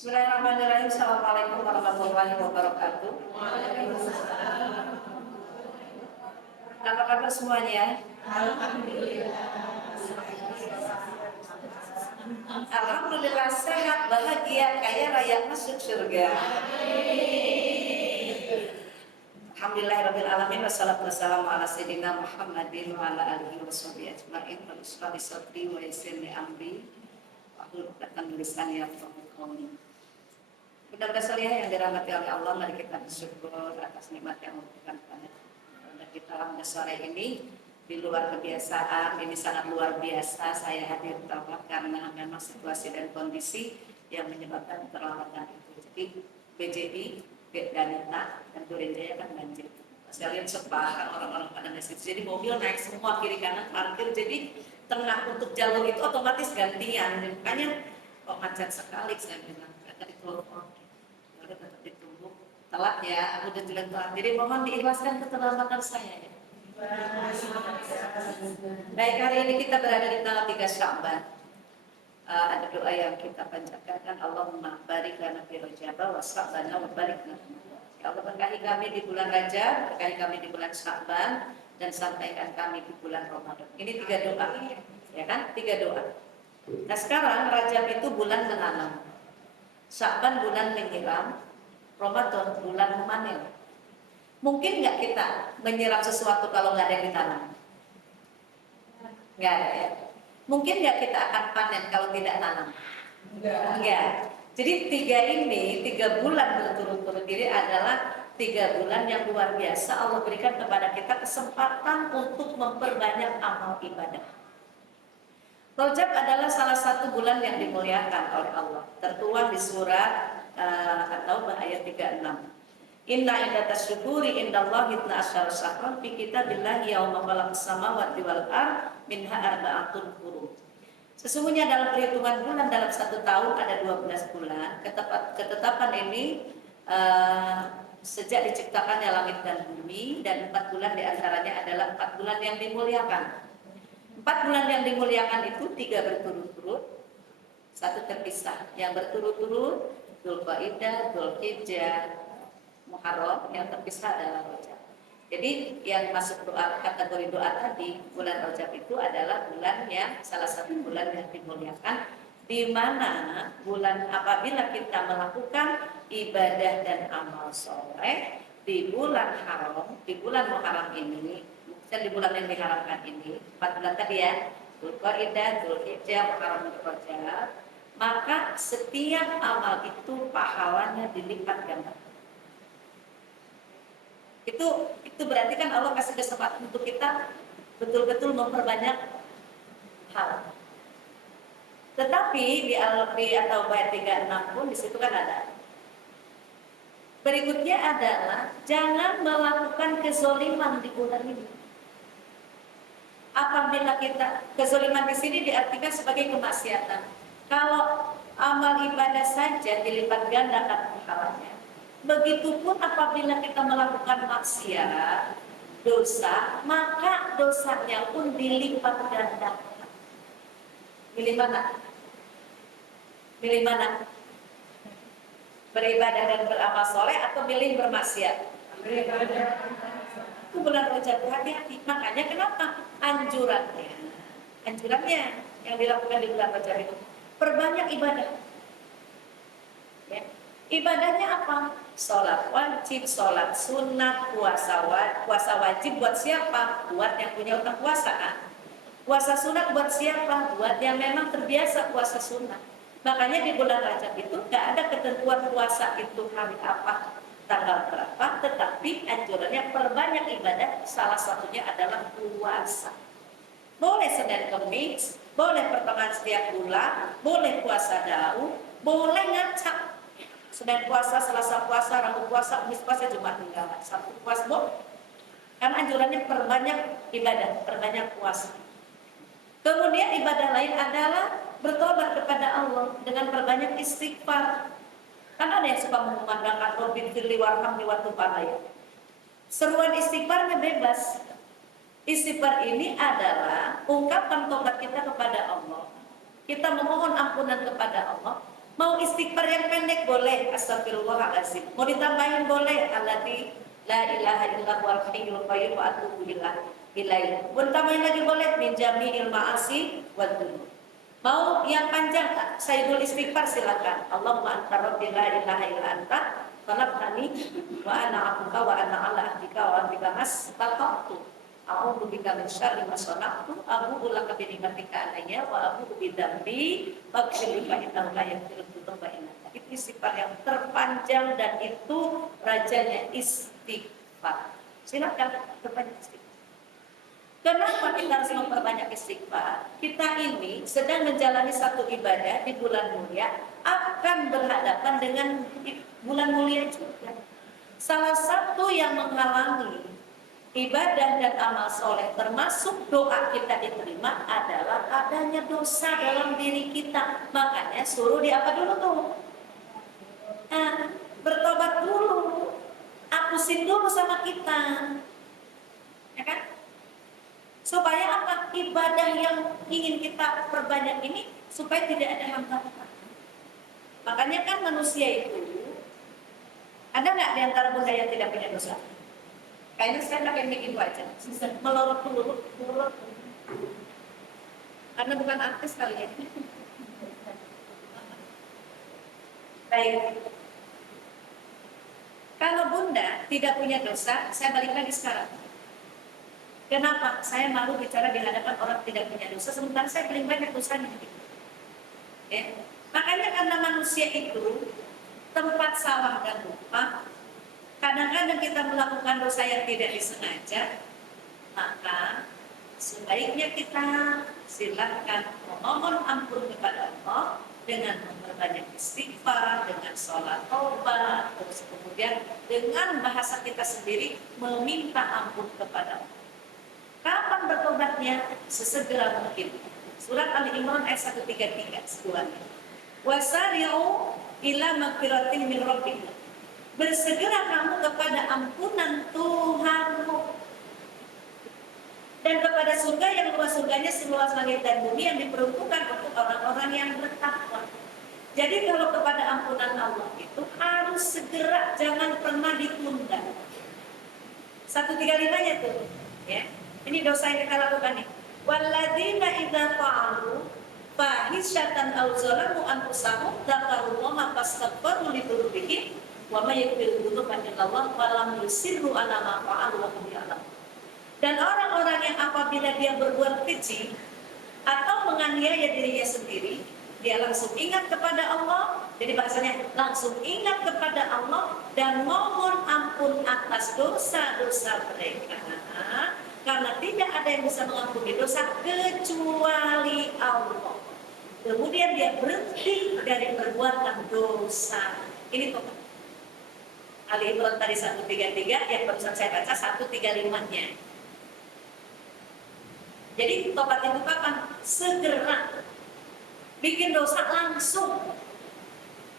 Bismillahirrahmanirrahim. Assalamualaikum warahmatullahi wabarakatuh. Apa kabar semuanya? Alhamdulillah sehat, bahagia, kaya raya, masuk surga. Alhamdulillahirabbil alamin wassalatu wassalamu ala sayyidina Muhammadin wa ala alihi washabihi ajmain. Rabbi sadri wa yassir li amri wahlul 'uqdatam min lisani yafqahu qawli. Benar-benar sekalian yang dirahmati oleh Allah, mari kita bersyukur atas nikmat yang diberikan kepada kita pada sore ini. Di luar kebiasaan, ini sangat luar biasa saya hadir terlambat karena memang situasi dan kondisi yang menyebabkan terlambatan itu. Jadi BJI, Danita, dan Duren Jaya kan banjir. Saya lihat sepakan orang-orang pada nasi. Jadi mobil naik semua kiri kanan parkir. Jadi tengah untuk jalur itu otomatis gantian. Makanya kok macet sekali saya bilang. Tadi telepon, udah tetap ditunggu. Telat ya, aku udah bilang telat. Jadi mohon diikhlaskan keterlambatan saya ya. Baik, hari ini kita berada di tanggal 3 Sya'ban. Ada doa yang kita panjatkan, Allahumma barik lana fi Rajab wa Sya'ban wa barik lana. Ya Allah, berkahi kami di bulan Rajab, berkahi kami di bulan Sya'ban, dan sampaikan kami di bulan Ramadan. Ini 3 doa, ya kan? 3 doa. Nah sekarang Rajab itu bulan menanam, Sya'ban bulan menyiram, Ramadan bulan memanen. Mungkin nggak kita menyiram sesuatu kalau nggak ada yang ditanam? Nggak ada ya. Mungkin nggak kita akan panen kalau tidak tanam? Enggak. Jadi 3 bulan berturut-turut ini adalah 3 bulan yang luar biasa. Allah berikan kepada kita kesempatan untuk memperbanyak amal ibadah. Rajab adalah salah satu bulan yang dimuliakan oleh Allah. Tertuang di surat At-Taubah ayat 36. Inna iddatas syuhuri indallahi 12 syahran fi kitabillahi yauma khalaqas samawati wal ardh minha arba'atun hurum. Sesungguhnya dalam perhitungan bulan dalam 1 tahun ada 12 bulan. Ketetapan ini sejak diciptakannya langit dan bumi, dan 4 bulan diantaranya adalah 4 bulan yang dimuliakan. 4 bulan yang dimuliakan itu 3 berturut-turut, 1 terpisah. Yang berturut-turut Dzulqa'dah, Dzulhijjah, Muharram, yang terpisah adalah Rajab. Jadi yang masuk doa, kategori doa tadi, bulan Rajab itu adalah bulan yang salah satu bulan yang dimuliakan, di mana bulan apabila kita melakukan ibadah dan amal soleh di bulan haram, di bulan Muharram ini, dan di bulan yang diharamkan ini, 4 bulan tadi ya, Dzulqa'dah, Dzulhijjah, Muharram, Rajab, maka setiap amal itu pahalanya dilipat ganda. Itu berarti kan Allah kasih kesempatan untuk kita betul-betul memperbanyak hal. Tetapi di At-Taubah ayat 36 pun di situ kan ada. Berikutnya adalah jangan melakukan kezoliman di bulan ini. Apabila kita kezoliman di sini diartikan sebagai kemaksiatan. Kalau amal ibadah saja dilipat gandakan pahalanya, begitupun apabila kita melakukan maksiat, dosa, maka dosanya pun dilipat gandakan. Milih mana? Milih mana? Beribadah dan beramal soleh atau milih bermaksiat? Beribadah. Itu bulan Rajab, hati-hati. Makanya kenapa? Anjurannya yang dilakukan di bulan Rajab itu perbanyak ibadah. Ya. Ibadahnya apa? Sholat wajib, sholat sunat, puasa wajib buat siapa? Buat yang punya utang puasa kan? Puasa sunat buat siapa? Buat yang memang terbiasa puasa sunat. Makanya di bulan Rajab itu nggak ada ketentuan puasa itu hari apa, tanggal berapa, tetapi anjurannya perbanyak ibadah, salah satunya adalah puasa. Boleh Senin Kemis, boleh pertengahan setiap bulan, boleh puasa daun, boleh ngacak. Senin puasa, Selasa puasa, Rabu puasa, Kamis puasa, Jumat enggak, Sabtu puasa boleh. Karena anjurannya perbanyak ibadah, perbanyak puasa. Kemudian ibadah lain adalah bertobat kepada Allah dengan perbanyak istighfar. Kan ada yang suka mengumandangkan Rabbil firli warhamni wa tub alayya. Seruan istighfarnya bebas. Istighfar ini adalah ungkapan tobat kita kepada Allah. Kita memohon ampunan kepada Allah Mau istighfar yang pendek boleh, astagfirullahaladzim. Mau ditambahin boleh, allati la ilaha illa huwal hayyul qayyum wa atubu ilaihi. Mau ditambahin lagi boleh, min jami'il ma'asi wa dzunub. Mau yang panjang, sayyidul istighfar silakan. Allahumma anta rabbi la ilaha illa anta khalaqtani wa ana 'abduka wa ana 'ala ahdika wa ahdika mastata'tu. A'udzu bika min syarri ma sana'tu, abu'u laka bi ni'matika alayya wa abu'u bi dzambi, faghfir li fa innahu la yaghfiru dzunuba illa anta. Itu istighfar yang terpanjang dan itu rajanya istighfar. Silakan perbanyak istighfar. Kenapa kita harus memperbanyak istighfar? Kita ini sedang menjalani satu ibadah di bulan mulia, akan berhadapan dengan bulan mulia juga. Salah satu yang menghalangi ibadah dan amal soleh termasuk doa kita diterima adalah adanya dosa dalam diri kita. Makanya suruh di apa dulu tuh? Bertobat dulu, hapusin dulu sama kita, ya kan? Supaya apa? Ibadah yang ingin kita perbanyak ini supaya tidak ada hambatan. Makanya kan manusia itu, ada nggak di antara bunda yang tidak punya dosa? Kayaknya saya pakai mic itu aja, melorot dulu. Karena bukan artis kali ya. Baik. Kalau bunda tidak punya dosa, saya balik lagi sekarang. Kenapa? Saya malu bicara di hadapan orang tidak punya dosa, sementara saya paling banyak dosanya. Ya. Makanya karena manusia itu tempat salah dan lupa, kadang-kadang kita melakukan dosa yang tidak disengaja, maka sebaiknya kita silakan memohon ampun kepada Allah dengan memperbanyak istighfar, dengan sholat taubat, terus kemudian dengan bahasa kita sendiri meminta ampun kepada Allah. Kapan bertobatnya? Sesegera mungkin. Surat Ali Imran ayat 133 sebulannya. Wasari'u ila magfiratin min rabbikum. Bersegera kamu kepada ampunan Tuhanmu dan kepada surga yang luas surganya seluas langit dan bumi yang diperuntukkan untuk orang-orang yang bertakwa. Jadi kalau kepada ampunan Allah itu harus segera, jangan pernah ditunda. 135-nya tuh, ya. Ini dosa yang kita lakukan nih. Walladzina idza fa'alu fahisyatan aw zalamu anfusahum dzakarullaha fastaghfiru li dzunubihim wa may yaghfiru dzunuba illa Allah wa lam yusirru ala ma fa'alu wa hum ya'lamun. Dan orang-orang yang apabila dia berbuat keji atau menganiaya dirinya sendiri, dia langsung ingat kepada Allah. Jadi bahasanya langsung ingat kepada Allah dan mohon ampun atas dosa-dosa mereka. Karena tidak ada yang bisa mengampuni dosa kecuali Allah. Kemudian dia berhenti dari perbuatan dosa. Ini tobat. Ali Imran tadi 133, yang barusan saya baca 135-nya. Jadi tobat itu kapan? Segera. Bikin dosa langsung.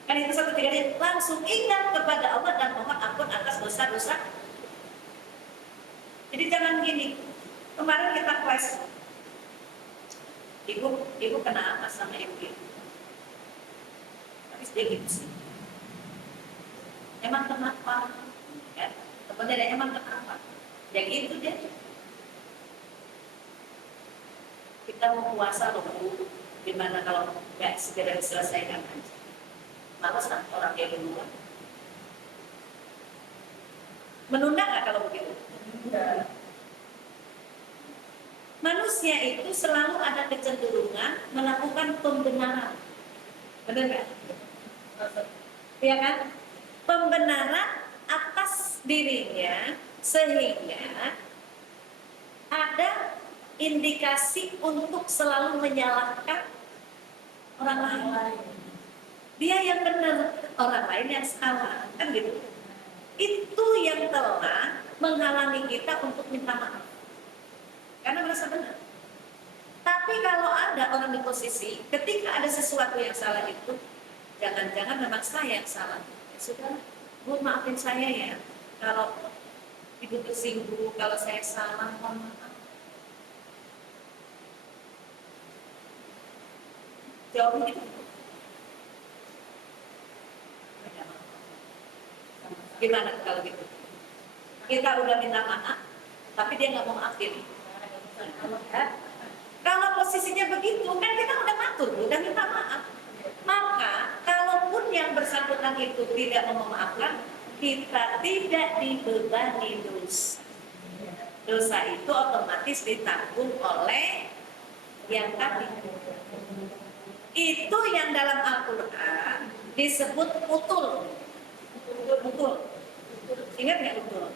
Kan itu 135, langsung ingat kepada Allah dan mohon ampun atas dosa-dosa. Jadi jangan gini, kemarin kita flash, ibu kena apa sama ibu? Tapi dia gitu sih. Emang kenapa? Ya, sebenarnya emang kenapa? Ya gitu deh. Kita mau puasa loh Bu, gimana kalau nggak segera diselesaikan aja? Malas kan orang kayak duluan. Menunda nggak kalau begitu? Manusia itu selalu ada kecenderungan melakukan pembenaran, benar nggak? Ya kan? Pembenaran atas dirinya sehingga ada indikasi untuk selalu menyalahkan orang lain. Dia yang benar, orang lain yang salah, kan gitu. Itu yang telah menghalangi kita untuk minta maaf karena merasa benar. Tapi kalau ada orang di posisi ketika ada sesuatu yang salah itu, jangan-jangan memang saya yang salah. Ya sudah, Bu maafin saya ya kalau ibu tersinggung, kalau saya salah, mohon maaf. Jawabnya gitu. Gimana kalau gitu? Kita udah minta maaf, tapi dia nggak mau maafin. Kalau posisinya begitu, kan kita udah ngatur, udah minta maaf. Maka, kalaupun yang bersangkutan itu tidak mau memaafkan, kita tidak dibebani dosa. Dosa itu otomatis ditanggung oleh yang tadi. Itu yang dalam Al-Quran disebut utul. Utul. Ingat nggak utul?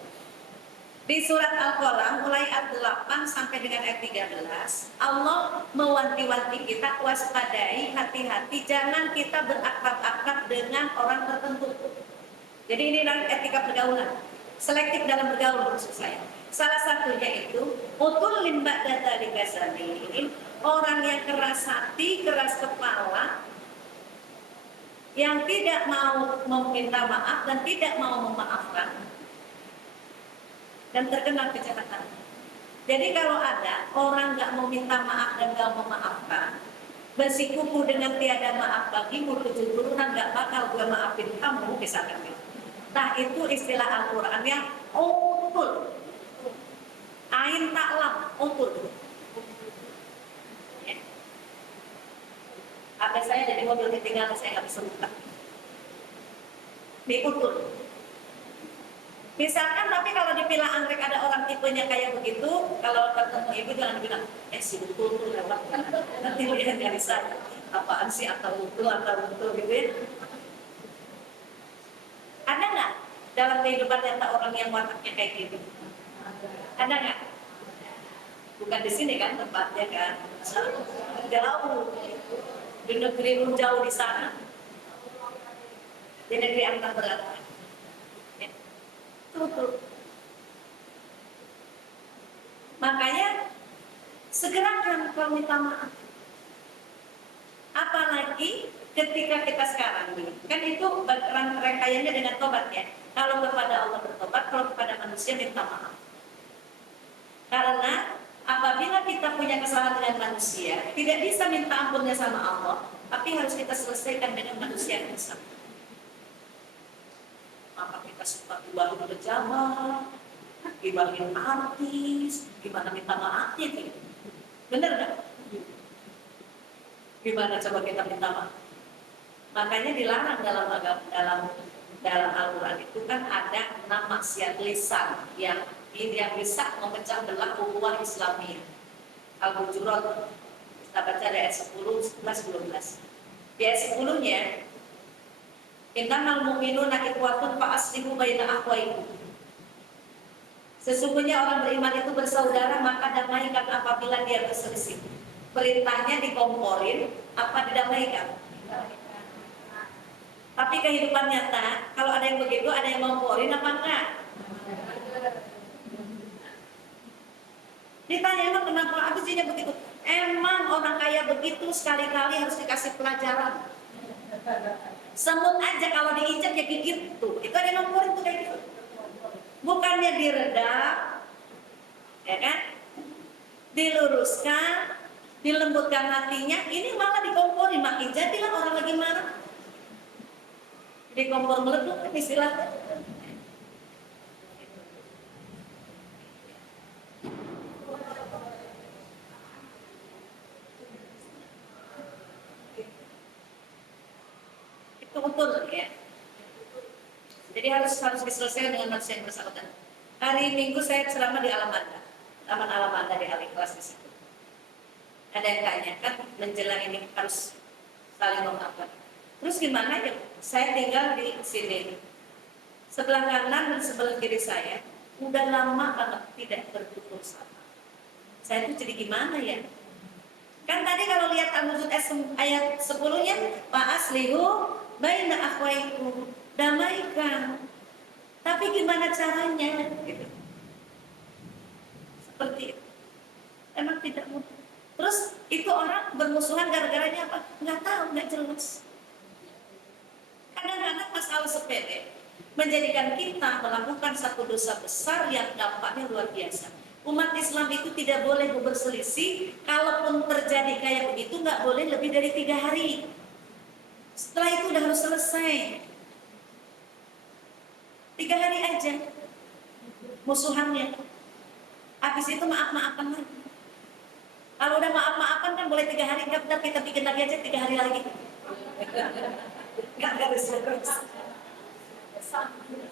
Di surat Al-Qalam mulai ayat 8 sampai dengan ayat 13, Allah mewanti-wanti kita waspadai, hati-hati, jangan kita berakrab-akrab dengan orang tertentu. Jadi ini etika pergaulan, selektif dalam bergaul maksud saya. Salah satunya itu utul limba data dikasani, orang yang keras hati, keras kepala, yang tidak mau meminta maaf dan tidak mau memaafkan, dan terkena kejahatan. Jadi kalau ada orang nggak mau minta maaf dan nggak mau memaafkan, bersikukuh dengan tiada maaf bagimu 7 turunan nggak bakal gue maafin kamu, misalkan. Nah itu istilah Al-Quran yang utul, ain taklam, utul. Ya. HP saya jadi mobil ketinggalan, saya nggak bisa buka. Diutul. Misalkan, tapi kalau di Pila Anggrek ada orang tipenya kayak begitu, kalau ketemu ibu jangan bilang, si utul tuh lewat, nanti dia nyari saya, apaan sih atau utul gitu ya. Ada nggak dalam kehidupan nyata orang yang wataknya kayak gitu? Ada nggak? Bukan di sini kan tempatnya kan, jauh, di negeri jauh di sana, di negeri angkatan berat. Tutup. Makanya segerakan kalau minta maaf. Apalagi ketika kita sekarang nih, kan itu rangkaiannya dengan tobat ya. Kalau kepada Allah bertobat, kalau kepada manusia minta maaf. Karena apabila kita punya kesalahan dengan manusia, tidak bisa minta ampunnya sama Allah, tapi harus kita selesaikan dengan manusia yang sama. Maka kita suka gibahin pejabat, gibahin artis, gimana minta maafnya gitu. Bener nggak? Gimana coba kita minta maaf? Makanya dilarang dalam Al-Quran itu kan ada 6 maksiat lisan yang bisa memecah belah ukhuwah Islamiyah. Al-Hujurat, kita baca dari ayat 10, 11, 12. Di ayat 10-nya, innamal mu'minuna ikhwatun fa aslihu baina akhwaykum. Sesungguhnya orang beriman itu bersaudara, maka damaikan apabila dia berselisih. Perintahnya dikomporin, apa didamaikan? Tapi kehidupan nyata, kalau ada yang begitu, ada yang ngomporin apa enggak? Ditanya emang kenapa habisnya begitu? Emang orang kaya begitu sekali-kali harus dikasih pelajaran. Semut aja kalau diinjak ya gigit tuh. Itu ada nomor itu kayak gitu. Bukannya diredam, ya kan? Diluruskan, dilembutkan hatinya. Ini malah dikompori, makin jadilah orang lagi marah. Dikompor meleduk kan istilahnya. Itu betul ya. Jadi harus diselesaikan dengan manusia yang bersangkutan. Hari Minggu saya ceramah di Alamanda, Taman Alamanda di Al-Ikhlas di situ. Ada yang tanya kan menjelang ini harus saling memaafkan. Terus gimana ya? Saya tinggal di sini. Sebelah kanan dan sebelah kiri saya udah lama banget tidak bertutur sama. Saya itu jadi gimana ya? Kan tadi kalau lihat Al-Hujud ayat 10-nya, Pak aslihu baina akhwaikum, damaikan. Tapi gimana caranya? Gitu. Seperti itu. Emang tidak mudah. Terus itu orang bermusuhan gara-garanya apa? Nggak tahu, nggak jelas. Kadang-kadang masalah sepele menjadikan kita melakukan satu dosa besar yang dampaknya luar biasa. Umat Islam itu tidak boleh berselisih. Kalaupun terjadi kayak begitu, nggak boleh lebih dari 3 hari. Setelah itu udah harus selesai. 3 hari aja musuhannya. Habis itu maaf-maafan lagi. Kalau udah maaf-maafan kan boleh 3 hari, nggak benar kita bikin lagi aja 3 hari lagi. Nggak harus.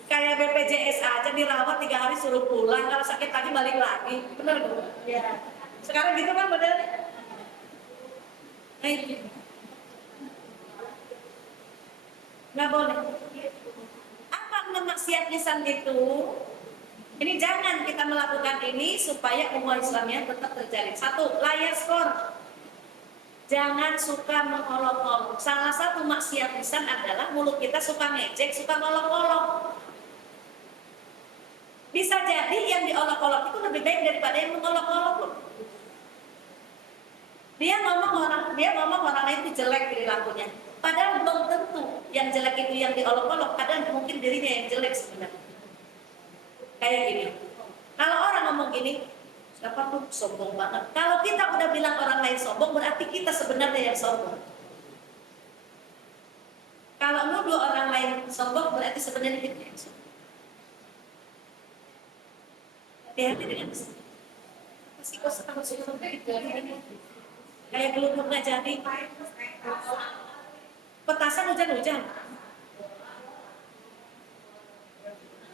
Kayak BPJS aja dirawat 3 hari suruh pulang, kalau sakit lagi balik lagi, benar Bu? Iya. Sekarang gitu kan modelnya. Nah itu nggak boleh. Apa maksiat lisan itu? Ini jangan kita melakukan ini supaya umur Islamnya tetap terjalin. 1, layar skor. Jangan suka mengolok-olok. Salah satu maksiat lisan adalah mulut kita suka ngejek, suka ngolok-olok. Bisa jadi yang diolok-olok itu lebih baik daripada yang mengolok-olok loh. Dia ngomong orang lain itu jelek perilakunya. Padahal belum tentu yang jelek itu yang diolok-olok. Kadang mungkin dirinya yang jelek sebenarnya. Kayak gini. Kalau orang ngomong gini, siapa tuh sombong banget. Kalau kita udah bilang orang lain sombong, berarti kita sebenarnya yang sombong. Kalau nuduh orang lain sombong, berarti sebenarnya kita yang sombong. Hati-hati dengan pasti kok takut sombong kayak belum pernah jadi. Petasan hujan-hujan.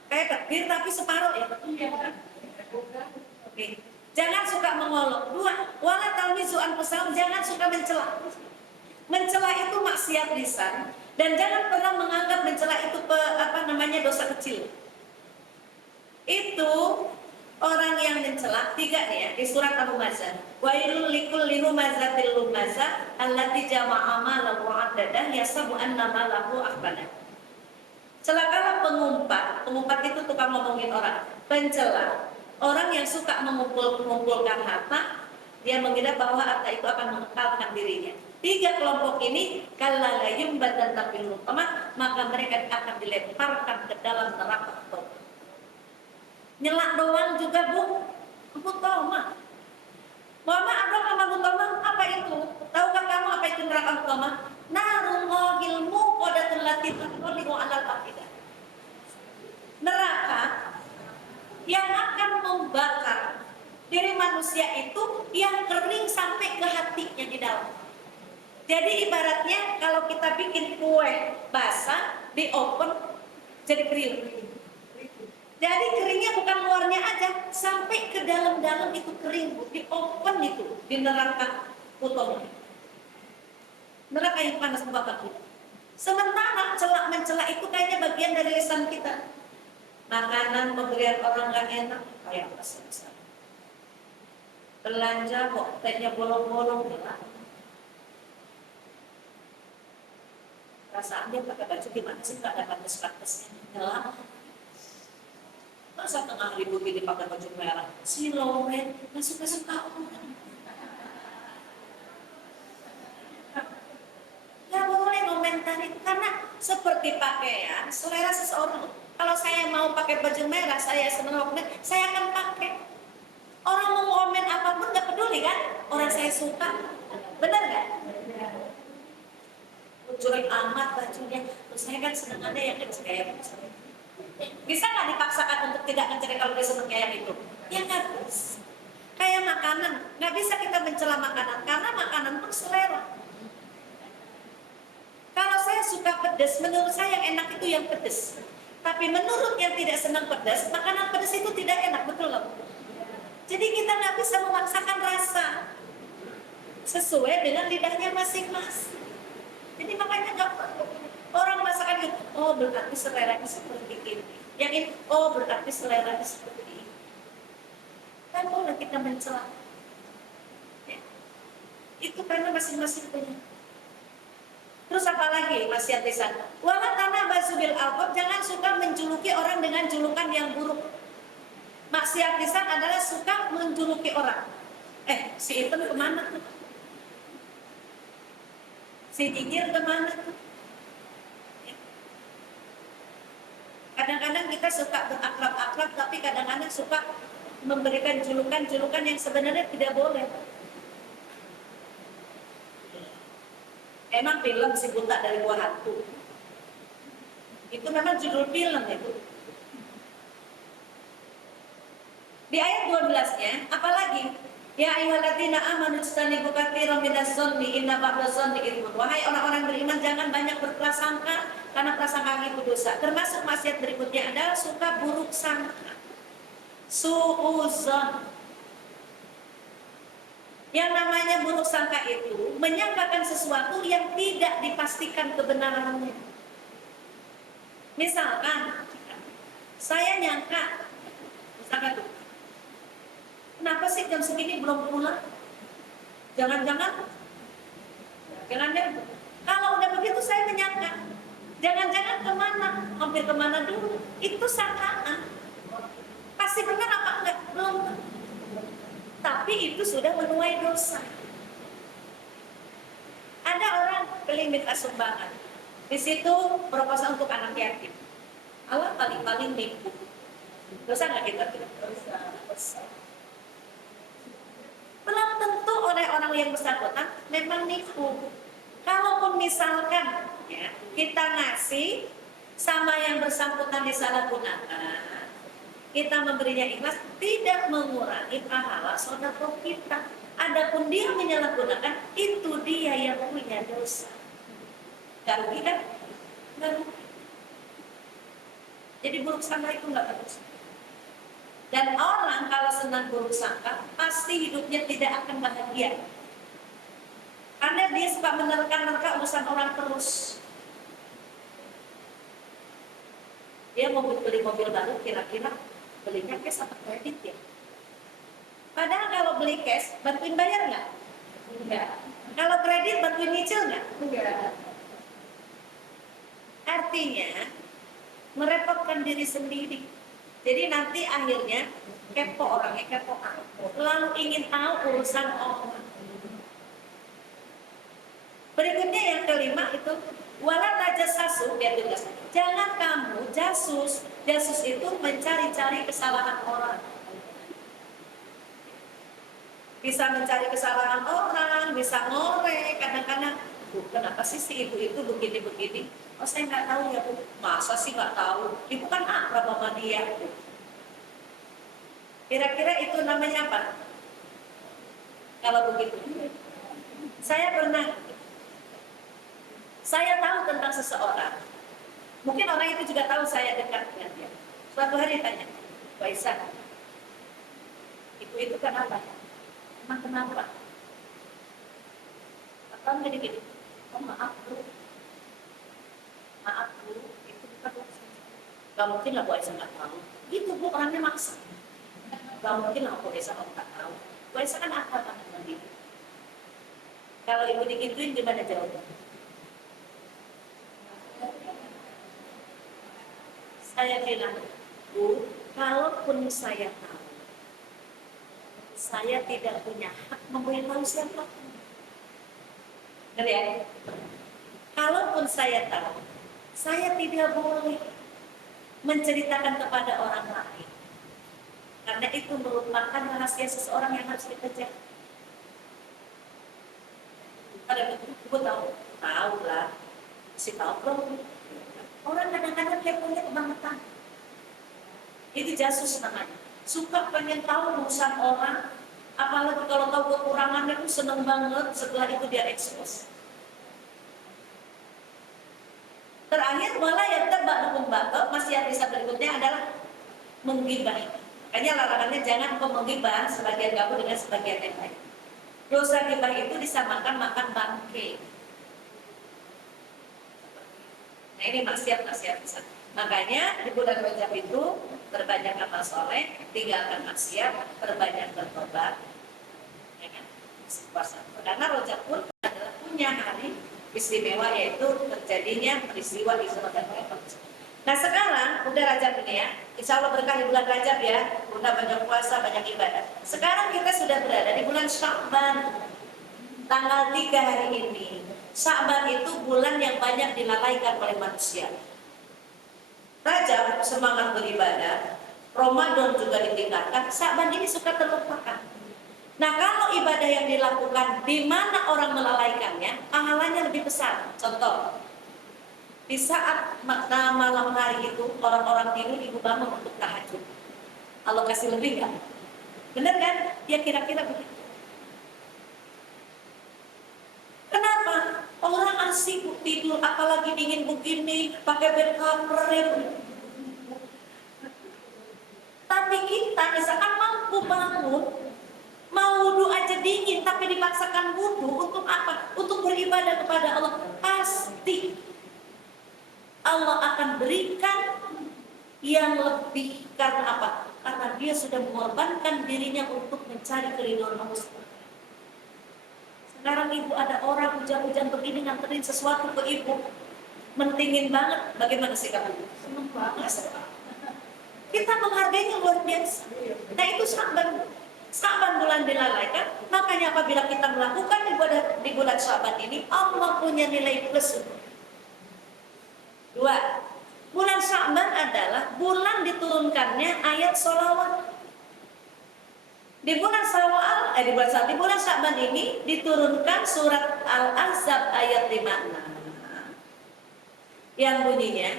Kayak petir tapi separuh ya. Oke. Jangan suka mengolok. 2, wala talmizu anfusakum, jangan suka mencela. Mencela itu maksiat lisan, dan jangan pernah menganggap mencela itu dosa kecil. Itu orang yang mencela 3 nih ya di surat Al-Humazah. Wailul likulli humazatil lumazah allati jama'a malahu 'addadah yasabu anna malahu akhbana. Celakalah pengumpat itu tukang ngomongin orang. Pencela, orang yang suka mengumpulkan harta, dia mengira bahwa harta itu akan mengekalkan dirinya. 3 kelompok ini kalla la yumbat dan tabil hutama, maka mereka akan dilemparkan ke dalam neraka hutama. Nyelak doang juga Bu, hutama. Mama abang sama hutama apa itu? Tahukah kamu apa itu neraka hutama? Narullahil muqadatul lati taqdiru 'alal afidah. Neraka yang akan membakar diri manusia itu yang kering sampai ke hatinya di dalam. Jadi ibaratnya kalau kita bikin kue basah di oven jadi kering. Jadi keringnya bukan luarnya aja, sampai ke dalam-dalam itu kering, di oven itu, di neraka utama. Neraka yang panas membakar kita. Sementara mencela itu kayaknya bagian dari lisan kita. Makanan pemberian orang gak enak, kayak besar-besar. Belanja kok tehnya bolong-bolong, ya. Perasaannya pakai baju gimana sih, gak ada pantas-pantasnya, nyela. Masa tengah ribut ini pakai baju merah, si Loren gak suka-suka orang. Gak boleh komentari, karena seperti pakaian selera seseorang. Kalau saya mau pakai baju merah, saya senang komen, saya akan pakai. Orang mau komen apapun gak peduli kan, orang saya suka, benar gak? Curik amat bajunya, terus saya kan senang ada yang kayak gitu. Bisa nggak dipaksakan untuk tidak mencari kalau dia senang kayak gitu? Ya nggak bisa. Kayak makanan, nggak bisa kita mencela makanan karena makanan pun selera. Kalau saya suka pedas, menurut saya yang enak itu yang pedas. Tapi menurut yang tidak senang pedas, makanan pedas itu tidak enak, betul nggak? Jadi kita nggak bisa memaksakan rasa sesuai dengan lidahnya masing-masing. Jadi makanya nggak perlu. Orang masakan itu, oh berarti seleranya seperti ini. Yang ini, oh berarti seleranya seperti ini. Kan boleh kita mencela. Ya. Itu karena masing-masing punya. Terus apa lagi maksiat lisan? Wala tanah basubil alqab, jangan suka menjuluki orang dengan julukan yang buruk. Maksiat lisan adalah suka menjuluki orang. Si Iten kemana tuh? Si Jingir kemana tuh? Kadang-kadang kita suka berakrab-akrab, tapi kadang-kadang suka memberikan julukan-julukan yang sebenarnya tidak boleh. Emang film si buta dari buah hantu itu memang judul film itu, Di ayat 12-nya, apalagi? Ya ayyuhalladzina amanu ijtanibu katsiran minadh-dhanni inna ba'dadh-dhanni itsmun. Wahai orang-orang beriman, jangan banyak berprasangka karena prasangka itu dosa. Termasuk maksiat berikutnya adalah suka buruk sangka. Su'udzon. Yang namanya buruk sangka itu menyangkakan sesuatu yang tidak dipastikan kebenarannya. Misalkan saya nyangka, misalkan tuh, kenapa sih jam segini belum pulang? Jangan-jangan kalau udah begitu saya menyangka, jangan-jangan kemana, hampir kemana dulu, itu sangkaan. Pasti benar apa enggak? Belum. Tapi itu sudah menuai dosa. Ada orang beli minta sumbangan, di situ proposal untuk anak yatim. Allah paling-paling nipu. Dosa nggak kita? Dosa. Belum tentu oleh orang yang bersangkutan memang nipu. Kalaupun misalkan ya, kita ngasih sama yang bersangkutan disalahgunakan, kita memberinya ikhlas, tidak mengurangi pahala sedekah kita. Adapun dia menyalahgunakan, itu dia yang punya dosa. Gak rugi kan? Gak rugi. Jadi buruk sangka itu nggak bagus. Dan orang kalau senang buruk sangka, pasti hidupnya tidak akan bahagia. Karena dia suka menerka-nerka urusan orang terus. Dia mau beli mobil baru, kira-kira belinya cash atau kredit ya? Padahal kalau beli cash, bantuin bayar nggak? Enggak. Kalau kredit, bantuin nyicil nggak? Enggak. Artinya, merepotkan diri sendiri. Jadi nanti akhirnya kepo orangnya, kepo aku. Lalu ingin tahu urusan orang. Berikutnya yang kelima itu wala tajassasu, dia tulis. Jangan kamu jasus. Jasus itu mencari-cari kesalahan orang. Bisa mencari kesalahan orang, bisa ngorek, kadang-kadang, kenapa sih si ibu itu begini-begini? Oh saya nggak tahu ya Bu, masa sih nggak tahu? Ibu kan akrab sama dia. Kira-kira itu namanya apa? Kalau begitu, saya tahu tentang seseorang. Mungkin orang itu juga tahu saya dekat dengan dia. Suatu hari tanya, Waisan, ibu itu kenapa? Emang kenapa? Atau gini-gini, oh maaf Bu, itu bukan urusan. Gak mungkin lah Bu Aisyah nggak tahu. Itu Bu orangnya maksa. Gak mungkin lah Bu Aisyah nggak tahu. Bu Aisyah kan akrab dengan dia. Kalau ibu digituin gimana jawabnya? Saya bilang, Bu, kalaupun saya tahu, saya tidak punya hak memberitahu siapapun. Ngeri ya? Kalaupun saya tahu, saya tidak boleh menceritakan kepada orang lain. Karena itu merupakan rahasia seseorang yang harus kita jaga. Pada ibu tahu lah, si tahu belum? Orang kadang-kadang keponya kebangetan. Itu jasus namanya. Suka pengen tahu urusan orang, apalagi kalau tahu kekurangannya itu seneng banget. Setelah itu dia ekspos. Terakhir malah yang terbak batok masih yang bisa berikutnya adalah menggibah. Makanya larangannya jangan menggibah sebagian kamu dengan sebagian yang lain. Dosa gibah itu disamakan makan bangke. Nah ini maksiat besar. Makanya di bulan Rajab itu berbanyak amal soleh, tinggalkan maksiat, berbanyak bertobat. Ya kan? Karena Rajab pun adalah punya hari istimewa, yaitu terjadinya peristiwa Isra dan Mi'raj. Nah sekarang udah Rajab ini ya, insya Allah berkah di bulan Rajab ya, udah banyak puasa, banyak ibadah. Sekarang kita sudah berada di bulan Sya'ban, tanggal 3 hari ini. Sya'ban itu bulan yang banyak dilalaikan oleh manusia. Rajab semangat beribadah, Ramadan juga ditingkatkan, Sya'ban ini suka terlupakan. Nah kalau ibadah yang dilakukan di mana orang melalaikannya, pahalanya lebih besar. Contoh, di saat malam hari itu orang-orang tidur, ibu bangun untuk tahajud. Allah kasih lebih kan? Benar kan? Ya kira-kira begitu. Kenapa? Orang asik tidur, apalagi dingin begini, pakai bed cover. Tapi kita misalkan mampu bangun, mau wudhu aja dingin, tapi dipaksakan wudhu untuk apa? Untuk beribadah kepada Allah. Pasti Allah akan berikan yang lebih. Karena apa? Karena dia sudah mengorbankan dirinya untuk mencari keridhaan Allah. Sekarang ibu ada orang hujan-hujan begini nganterin sesuatu ke ibu, mentingin banget. Bagaimana sikap ibu? Senang banget. Kita menghargainya luar biasa. Nah itu Sa'ban bulan dilalaikan. Makanya apabila kita melakukan ibadah di bulan Sa'ban ini, Allah punya nilai plus. Dua, bulan Sa'ban adalah bulan diturunkannya ayat sholawat. Di bulan Sa'ban ini diturunkan surat Al-Ahzab ayat 56 yang bunyinya,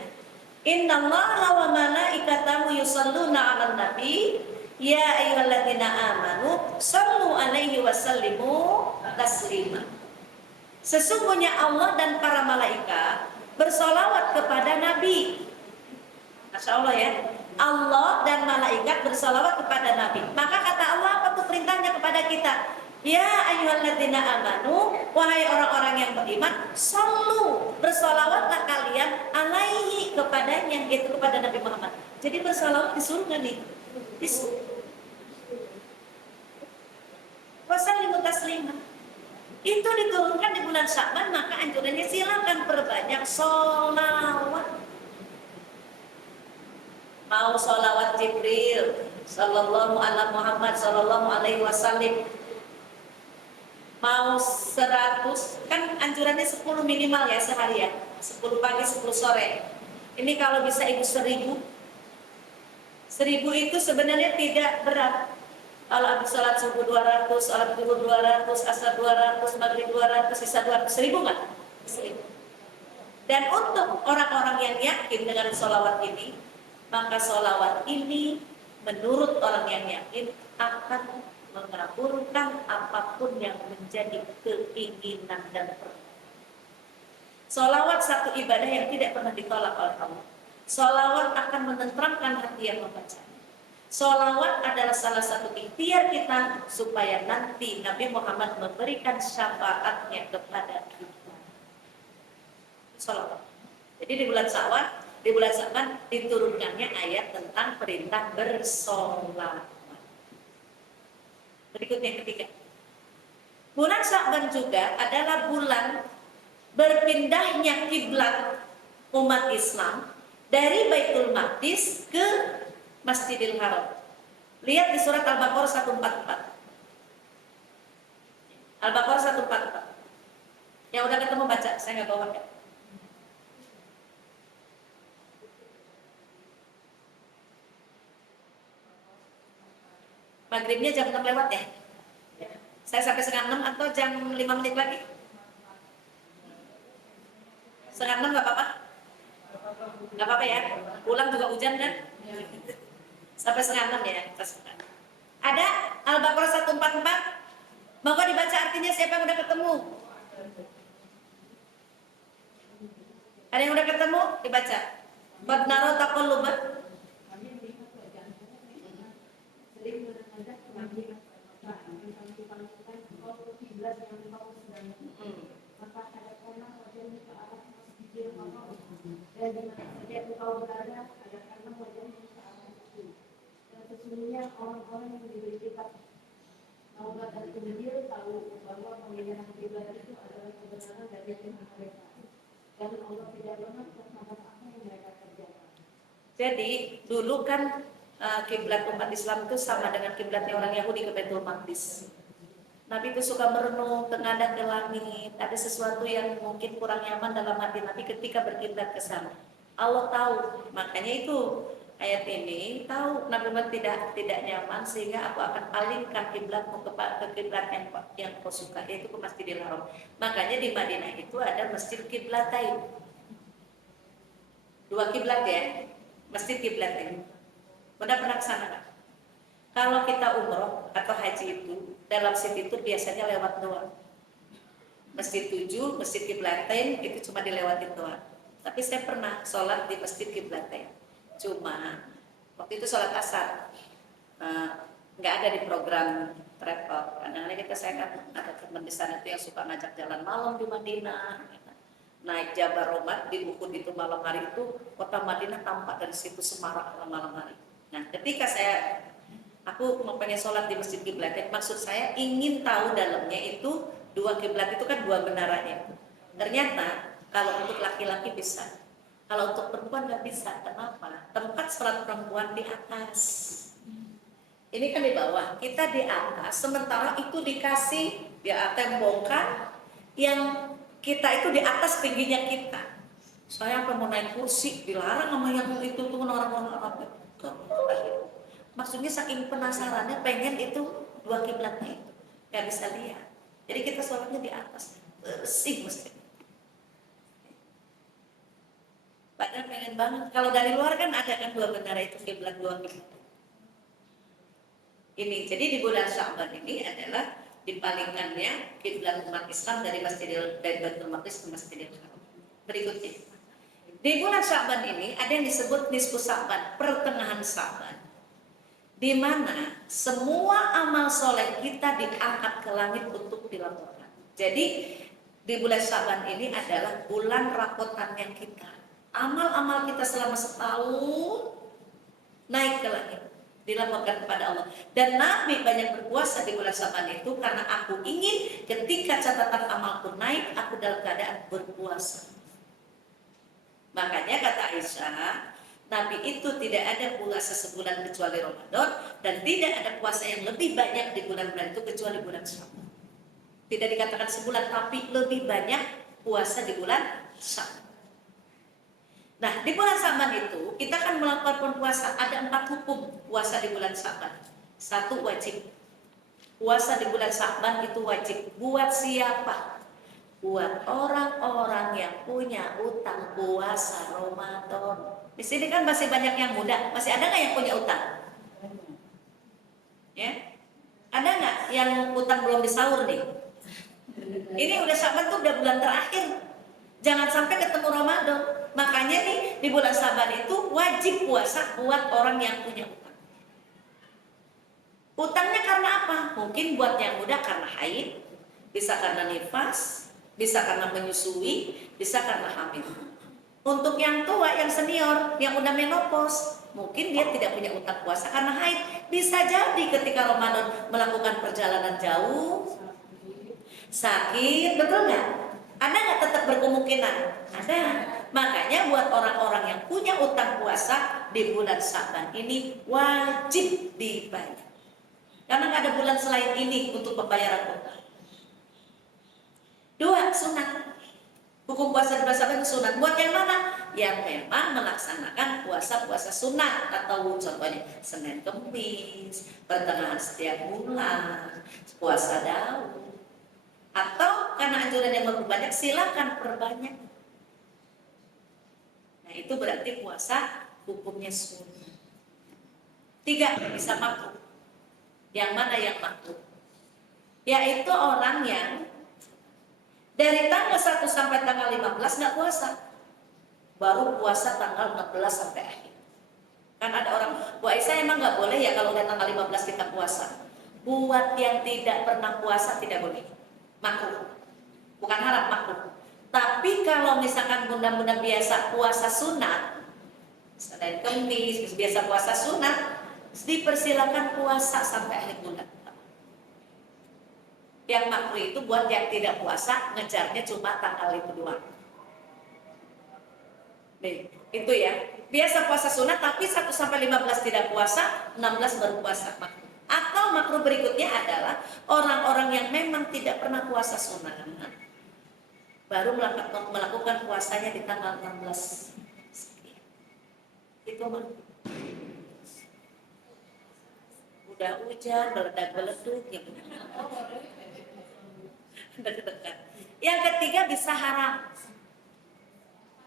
Innallaha wa malaikatahu yusholluna 'alan nabi ya ayyuhalladzina amanu shallu 'alaihi wa sallimu taslima. Sesungguhnya Allah dan para malaikat bersolawat kepada Nabi. Masya Allah ya. Allah dan malaikat bersalawat kepada Nabi. Maka kata Allah, apa tuh perintahnya kepada kita? Ya ayyuhalladzina amanu, wahai orang-orang yang beriman, sallu, bersalawatlah kalian alaihi kepadanya, yaitu kepada Nabi Muhammad. Jadi bersalawat disuruh nggak nih? Disuruh. Wasallimu taslima. Itu diturunkan di bulan Sa'ban, maka anjurannya silakan perbanyak sholawat. Mau sholawat Jibril sallallahu ala Muhammad sallallahu alaihi wasallam, mau 100, kan anjurannya 10 minimal ya sehari ya, 10 pagi 10 sore. Ini kalau bisa ibu 1000 itu sebenarnya tidak berat. Kalau habis sholat subuh 200, sholat zuhur 200, asar 200, maghrib 200, isya 200, 1000 nggak? 1000. Dan untuk orang-orang yang yakin dengan sholawat ini, maka sholawat ini menurut orang yang yakin akan mengabulkan apapun yang menjadi keinginan dan permintaan. Sholawat satu ibadah yang tidak pernah ditolak oleh Allah. Sholawat akan menenteramkan hati yang membaca. Sholawat adalah salah satu ikhtiar kita supaya nanti Nabi Muhammad memberikan syafaatnya kepada kita. Sholawat. Jadi di bulan Sa'ban diturunkannya ayat tentang perintah bersolawat. Berikut yang ketiga. Bulan Sa'ban juga adalah bulan berpindahnya kiblat umat Islam dari Baitul Maqdis ke Masjidil Haram. Lihat di surat Al-Baqarah 144. Al-Baqarah 144. Yang udah ketemu baca, saya nggak bawa ya. Maghribnya jam 6 lewat ya? Saya sampai setengah 6 atau jam 5 menit lagi? Setengah 6 nggak apa-apa? Nggak apa-apa ya? Pulang juga hujan kan? Sampai setengah 6 ya? Ada Al-Baqarah 144? Mau dibaca artinya, siapa yang udah ketemu? Ada yang udah ketemu? Dibaca. Qad nara taqalluba. Dan di mana saja engkau berada, ada karena wajahmu ke arah itu. Dan sesungguhnya orang-orang yang diberi kitab Taurat dan Injil tahu bahwa pemilihan kiblat itu adalah kebenaran dari Tuhan mereka. Dan Allah tidak pernah terhadap apa yang mereka kerjakan. Jadi dulu kan kiblat umat Islam itu sama dengan kiblatnya orang Yahudi ke Baitul Maqdis. Nabi itu suka merenung, tengadah ke langit, ada sesuatu yang mungkin kurang nyaman dalam hati Nabi ketika berkiblat ke sana. Allah tahu, makanya itu ayat ini tahu Nabi Muhammad tidak nyaman, sehingga aku akan palingkan kiblatmu ke kiblat yang kau suka, yaitu ke Masjidil Haram. Makanya di Madinah itu ada masjid kiblatain, 2 kiblat ya, masjid kiblatain. Pernah ke sana kan? Kalau kita umroh atau haji itu dalam city tour biasanya lewat doang. Masjid 7, Masjid Kiblatain itu cuma dilewatin doang. Tapi saya pernah sholat di Masjid Kiblatain. Cuma waktu itu sholat asar, nggak ada di program travel. Kadang-kadang saya kan ada teman di sana tuh yang suka ngajak jalan malam di Madinah, naik Jabal Rahmah di Uhud itu malam hari itu kota Madinah tampak dari situ semarak malam hari. Nah, ketika aku mau pengen sholat di Masjid Kiblatain, maksud saya ingin tahu dalamnya itu dua kiblat itu kan dua menaranya. Ternyata kalau untuk laki-laki bisa, kalau untuk perempuan nggak bisa. Kenapa? Tempat sholat perempuan di atas. Ini kan di bawah, kita di atas, sementara itu dikasih ya tembokkan yang kita itu di atas tingginya kita. Saya apa mau naik kursi dilarang sama yang itu tuh orang-orang Arab. Maksudnya saking penasarannya pengen itu dua kiblatnya itu nggak bisa lihat. Jadi kita sholatnya di atas bersih mesti. Padahal pengen banget. Kalau dari luar kan ada kan dua menara itu kiblat dua kiblat. Ini jadi di bulan Sya'ban ini adalah dipalingkannya kiblat umat Islam dari Baitul Maqdis ke Masjidil Haram. Berikutnya di bulan Sya'ban ini ada yang disebut nisfu Sya'ban, pertengahan Sya'ban, di mana semua amal soleh kita diangkat ke langit untuk dilaporkan. Jadi di bulan Sya'ban ini adalah bulan rapotannya kita. Amal-amal kita selama setahun naik ke langit, dilaporkan kepada Allah. Dan Nabi banyak berpuasa di bulan Sya'ban itu karena aku ingin ketika catatan amalku naik, aku dalam keadaan berpuasa. Makanya kata Aisyah, Nabi itu tidak ada puasa sebulan kecuali Ramadan, dan tidak ada puasa yang lebih banyak di bulan-bulan itu kecuali bulan Sya'ban. Tidak dikatakan sebulan, tapi lebih banyak puasa di bulan Sya'ban. Nah, di bulan Sya'ban itu kita akan melakukan puasa. Ada 4 hukum puasa di bulan Sya'ban. 1, wajib. Puasa di bulan Sya'ban itu wajib. Buat siapa? Buat orang-orang yang punya utang puasa Ramadan. Di sini kan masih banyak yang muda. Masih ada nggak yang punya utang? Ya, ada nggak yang utang belum disaur nih? Ini udah Sya'ban tuh udah bulan terakhir. Jangan sampai ketemu Ramadan. Makanya nih di bulan Sya'ban itu wajib puasa buat orang yang punya utang. Utangnya karena apa? Mungkin buat yang muda karena haid, bisa karena nifas, bisa karena menyusui, bisa karena hamil. Untuk yang tua, yang senior, yang udah menopause, mungkin dia tidak punya utang puasa karena haid. Bisa jadi ketika Ramadan melakukan perjalanan jauh, sakit, betul nggak? Ada nggak tetap berkemungkinan? Ada. Makanya buat orang-orang yang punya utang puasa di bulan Sya'ban ini wajib dibayar. Karena nggak ada bulan selain ini untuk pembayaran utang. 2, sunat. Hukum puasa di bulan Sya'ban itu sunat. Buat yang mana? Yang memang melaksanakan puasa-puasa sunat, atau contohnya Senin Kemis, pertengahan setiap bulan, puasa Daud. Atau karena anjuran yang memperbanyak, silakan perbanyak. Nah, itu berarti puasa hukumnya sunat. 3, bisa makruh. Yang mana yang makruh? Yaitu orang yang dari tanggal 1 sampai tanggal 15 nggak puasa, baru puasa tanggal 14 sampai akhir. Kan ada orang, Bu Aisyah emang nggak boleh ya kalau udah tanggal 15 kita puasa? Buat yang tidak pernah puasa tidak boleh, makruh. Bukan haram, makruh. Tapi kalau misalkan bunda-bunda biasa puasa sunat, Senin Kemis, biasa puasa sunat, dipersilakan puasa sampai akhir bulan. Yang makruh itu buat yang tidak puasa, ngejarnya cuma tanggal itu doang. Nih, itu ya. Biasa puasa sunat tapi 1 sampai 15 tidak puasa, 16 baru puasa makruh. Atau makruh berikutnya adalah orang-orang yang memang tidak pernah puasa sunat, baru melakukan puasanya di tanggal 16. Itu makruh. Udah hujan, meledak-meleduk ya. Dekat-dekat. Yang ketiga bisa haram.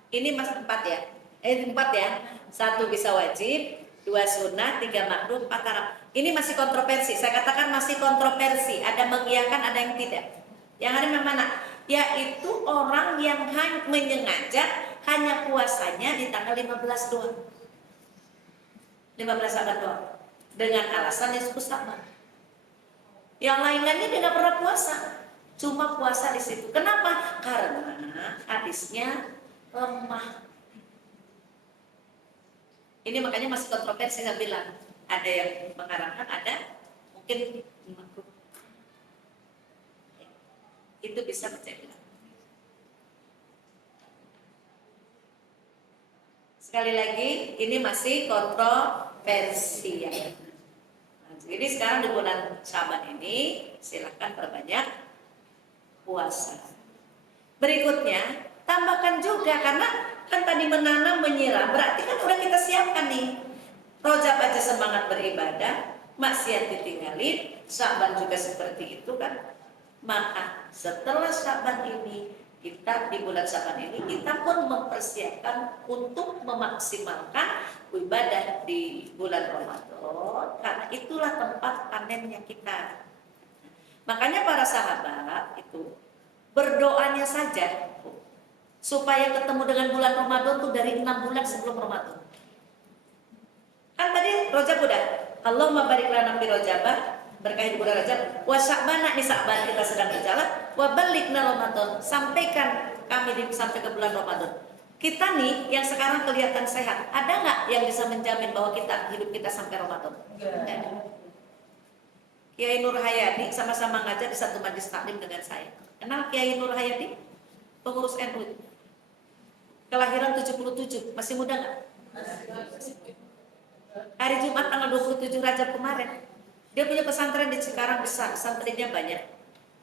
Ini mas 4 ya. 4 ya. 1 bisa wajib, 2 sunnah, 3 makruh, 4 haram. Ini masih kontroversi. Saya katakan masih kontroversi. Ada mengiyakan, ada yang tidak. Yang ada yang mana? Yaitu orang yang menyengaja hanya puasanya di tanggal 15 doang. 15 Syaban doang. Dengan alasan nisfu Syaban. Yang lain-lainnya dia nggak pernah puasa. Cuma puasa di situ. Kenapa? Karena hadisnya lemah. Ini makanya masih kontroversi, saya bilang. Ada yang mengarahkan, ada mungkin makruh. Itu bisa menjadi. Sekali lagi, ini masih kontroversi ya. Jadi sekarang di bulan Syaban ini silakan perbanyak puasa. Berikutnya, tambahkan juga karena kan tadi menanam menyiram, berarti kan udah kita siapkan nih. Rojab aja semangat beribadah, maksiat ditinggalin, Syaban juga seperti itu kan. Maka setelah Syaban ini, kita di bulan Syaban ini kita pun mempersiapkan untuk memaksimalkan ibadah di bulan Ramadan, karena itulah tempat panennya kita. Makanya para sahabat itu berdoanya saja supaya ketemu dengan bulan Ramadan tuh dari 6 bulan sebelum Ramadan. Kan tadi Rojab udah, Allahumma barik lana fi Rojabah, berkah di bulan Rajab, wa Sya'bana, ini Sya'ban kita sedang berjalan, wa balikna Ramadan, sampaikan kami sampai ke bulan Ramadan. Kita nih yang sekarang kelihatan sehat, ada nggak yang bisa menjamin bahwa hidup kita sampai Ramadan? Kiai Nur Hayati sama-sama ngajar di satu majlis taklim dengan saya. Kenal Kiai Nur Hayati? Pengurus NU. Kelahiran 77, masih muda nggak? Hari Jumat tanggal 27 Rajab kemarin, dia punya pesantren di Cikarang besar, santrinya banyak,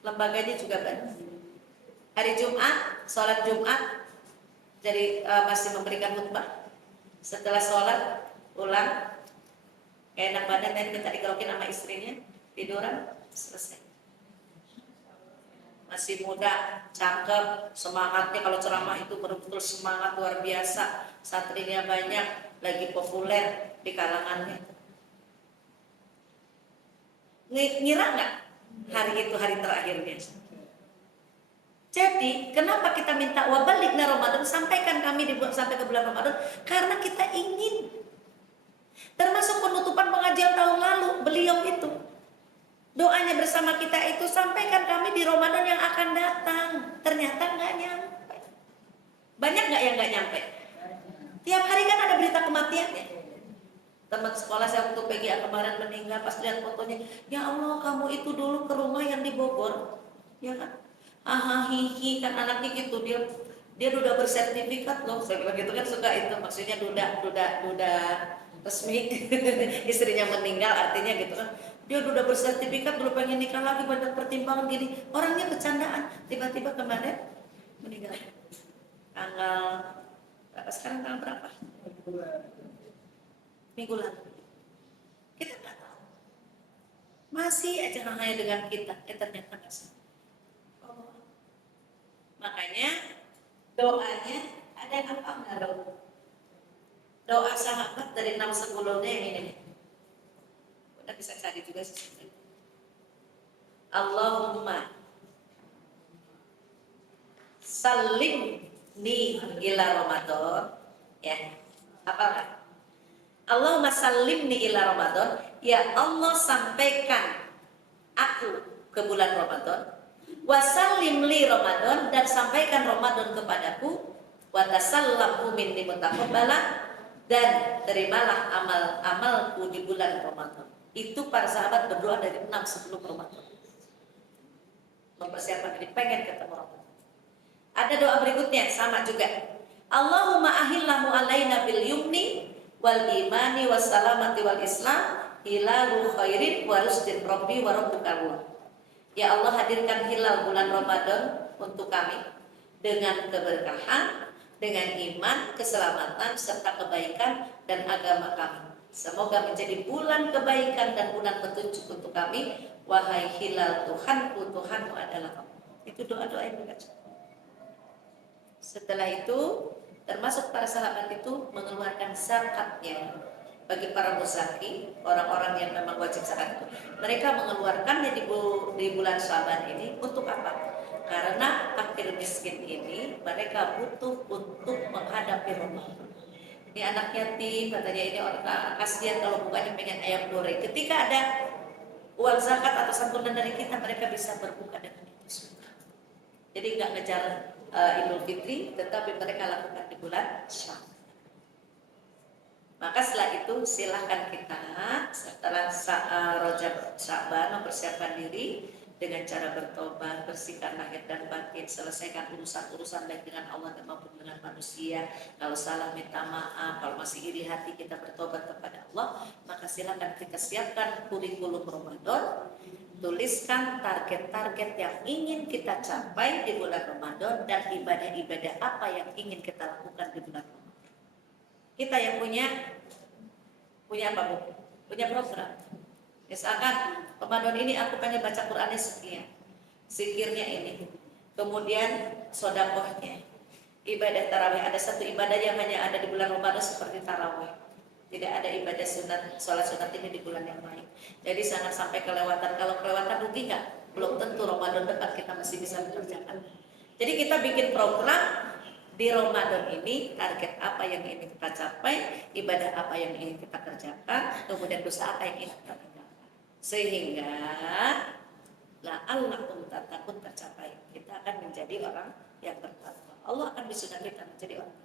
lembaganya juga banyak. Hari Jumat, sholat Jumat, jadi masih memberikan khutbah. Setelah sholat, pulang, enak badan, tadi minta dikerokin sama istrinya, tiduran, selesai. Masih muda, cakep, semangatnya kalau ceramah itu betul-betul semangat luar biasa, santrinya banyak, lagi populer di kalangannya. Ngira nggak hari itu hari terakhirnya? Jadi kenapa kita minta wabalikna Ramadan, sampaikan kami sampai ke bulan Ramadan? Karena kita ingin, termasuk penutupan pengajian tahun lalu beliau itu doanya bersama kita itu, sampaikan kami di Ramadan yang akan datang. Ternyata nggak nyampe. Banyak nggak yang nggak nyampe? Tiap hari kan ada berita kematiannya. Teman sekolah saya waktu PGA kemarin meninggal, pas lihat fotonya, ya Allah kamu itu dulu ke rumah yang di Bogor, ya kan? Hihi kan anaknya gitu, dia udah bersertifikat loh, saya bilang gitu kan, suka itu maksudnya duda resmi. Istrinya meninggal artinya gitu kan, dia udah bersertifikat, dulu pengen nikah lagi, banyak pertimbangan gini, orangnya bercandaan, tiba-tiba kemarin meninggal. Tanggal berapa sekarang, tanggal berapa? Minggu lalu. Kita nggak tahu. Masih aja hanya dengan kita, ternyata nggak sih. Makanya doanya ada yang apa nggak doa sahabat dari 6 sebelumnya yang ini. Udah bisa cari juga sih. Allahumma salimni ila Ramadan, ya. Apa? Allahumma salimni ila Ramadan, ya Allah sampaikan aku ke bulan Ramadan, wasallim li Ramadan, dan sampaikan Ramadan kepadaku, wa tasallamhu minni mutaqabbalan, dan terimalah amal-amalku di bulan Ramadan. Itu para sahabat berdoa dari 6 sebelum Ramadan, mempersiapkan diri pengen ketemu Ramadan. Ada doa berikutnya sama juga, Allahumma ahillahu alaina bil yumni wal imani was salamati wal islam hilalu khairin wa rusdin rabbi wa rabbukallah. Ya Allah, hadirkan hilal bulan Ramadan untuk kami dengan keberkahan, dengan iman, keselamatan serta kebaikan dan agama kami. Semoga menjadi bulan kebaikan dan bulan petunjuk untuk kami. Wahai hilal Tuhanku, Tuhanmu adalah kamu. Itu doa-doa yang berkata. Setelah itu termasuk para sahabat itu mengeluarkan zakatnya. bagi para muzaki, orang-orang yang memang wajib zakat itu, mereka mengeluarkannya di bulan Syaban ini untuk apa? Karena fakir miskin ini mereka butuh untuk menghadapi Ramadan. Ini anak yatim, katanya ini orang kasihan kalau bukanya pengen ayam goreng. Ketika ada uang zakat atau santunan dari kita, mereka bisa berbuka dengan itu semua. Jadi nggak ngejar Idul Fitri, tetapi mereka lakukan di bulan Syawal. Maka setelah itu silahkan kita setelah Rajab Sya'ban mempersiapkan diri dengan cara bertobat, bersihkan lahir dan batin, selesaikan urusan-urusan baik dengan Allah dan maupun dengan manusia. Kalau salah minta maaf, kalau masih iri hati kita bertobat kepada Allah, maka silahkan kita siapkan kurikulum Ramadan, tuliskan target-target yang ingin kita capai di bulan Ramadan dan ibadah-ibadah apa yang ingin kita lakukan di bulan Ramadan. Kita yang punya apa Bu? Punya program. Misalkan Ramadan ini aku pengen baca Qurannya sekian, zikirnya ini, kemudian sodakohnya, ibadah tarawih. Ada satu ibadah yang hanya ada di bulan Ramadan seperti tarawih. Tidak ada ibadah sunat, sholat sunat ini di bulan yang lain. Jadi jangan sampai kelewatan. Kalau kelewatan rugi nggak? Belum tentu Ramadan depan kita masih bisa mengerjakan. Jadi kita bikin program di Ramadan ini, target apa yang ingin kita capai, ibadah apa yang ingin kita kerjakan, kemudian dosa apa yang ingin kita tinggalkan. Sehingga la'allakum tattaqun tercapai. Kita akan menjadi orang yang bertakwa. Allah akan bisunah kita menjadi orang